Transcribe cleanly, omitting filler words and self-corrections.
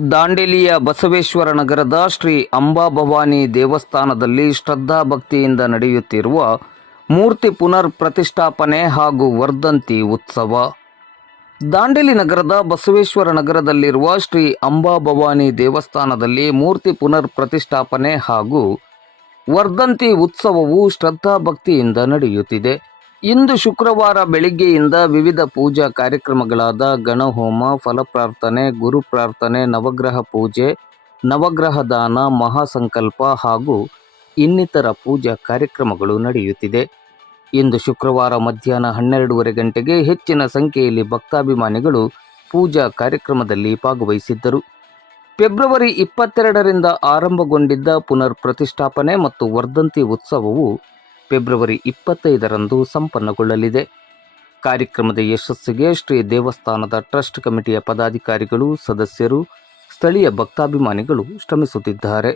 ದಾಂಡೇಲಿಯ ಬಸವೇಶ್ವರ ನಗರದ ಶ್ರೀ ಅಂಬಾಭವಾನಿ ದೇವಸ್ಥಾನದಲ್ಲಿ ಶ್ರದ್ಧಾಭಕ್ತಿಯಿಂದ ನಡೆಯುತ್ತಿರುವ ಮೂರ್ತಿ ಪುನರ್ ಪ್ರತಿಷ್ಠಾಪನೆ ಹಾಗೂ ವರ್ಧಂತಿ ಉತ್ಸವ. ದಾಂಡೇಲಿ ನಗರದ ಬಸವೇಶ್ವರ ನಗರದಲ್ಲಿರುವ ಶ್ರೀ ಅಂಬಾಭವಾನಿ ದೇವಸ್ಥಾನದಲ್ಲಿ ಮೂರ್ತಿ ಪುನರ್ ಪ್ರತಿಷ್ಠಾಪನೆ ಹಾಗೂ ವರ್ಧಂತಿ ಉತ್ಸವವು ಶ್ರದ್ಧಾಭಕ್ತಿಯಿಂದ ನಡೆಯುತ್ತಿದೆ. ಇಂದು ಶುಕ್ರವಾರ ಬೆಳಿಗ್ಗೆಯಿಂದ ವಿವಿಧ ಪೂಜಾ ಕಾರ್ಯಕ್ರಮಗಳಾದ ಗಣಹೋಮ, ಫಲಪ್ರಾರ್ಥನೆ, ಗುರು ಪ್ರಾರ್ಥನೆ, ನವಗ್ರಹ ಪೂಜೆ, ನವಗ್ರಹ ದಾನ, ಮಹಾಸಂಕಲ್ಪ ಹಾಗೂ ಇನ್ನಿತರ ಪೂಜಾ ಕಾರ್ಯಕ್ರಮಗಳು ನಡೆಯುತ್ತಿದೆ. ಇಂದು ಶುಕ್ರವಾರ ಮಧ್ಯಾಹ್ನ 12:30 ಗಂಟೆಗೆ ಹೆಚ್ಚಿನ ಸಂಖ್ಯೆಯಲ್ಲಿ ಭಕ್ತಾಭಿಮಾನಿಗಳು ಪೂಜಾ ಕಾರ್ಯಕ್ರಮದಲ್ಲಿ ಭಾಗವಹಿಸಿದ್ದರು. ಫೆಬ್ರವರಿ 22ರಿಂದ ಆರಂಭಗೊಂಡಿದ್ದ ಪುನರ್ ಪ್ರತಿಷ್ಠಾಪನೆ ಮತ್ತು ವರ್ಧಂತಿ ಉತ್ಸವವು ಫೆಬ್ರವರಿ 25ರಂದು ಸಂಪನ್ನಗೊಳ್ಳಲಿದೆ. ಕಾರ್ಯಕ್ರಮದ ಯಶಸ್ಸಿಗೆ ಶ್ರೀ ದೇವಸ್ಥಾನದ ಟ್ರಸ್ಟ್ ಕಮಿಟಿಯ ಪದಾಧಿಕಾರಿಗಳು, ಸದಸ್ಯರು, ಸ್ಥಳೀಯ ಭಕ್ತಾಭಿಮಾನಿಗಳು ಶ್ರಮಿಸುತ್ತಿದ್ದಾರೆ.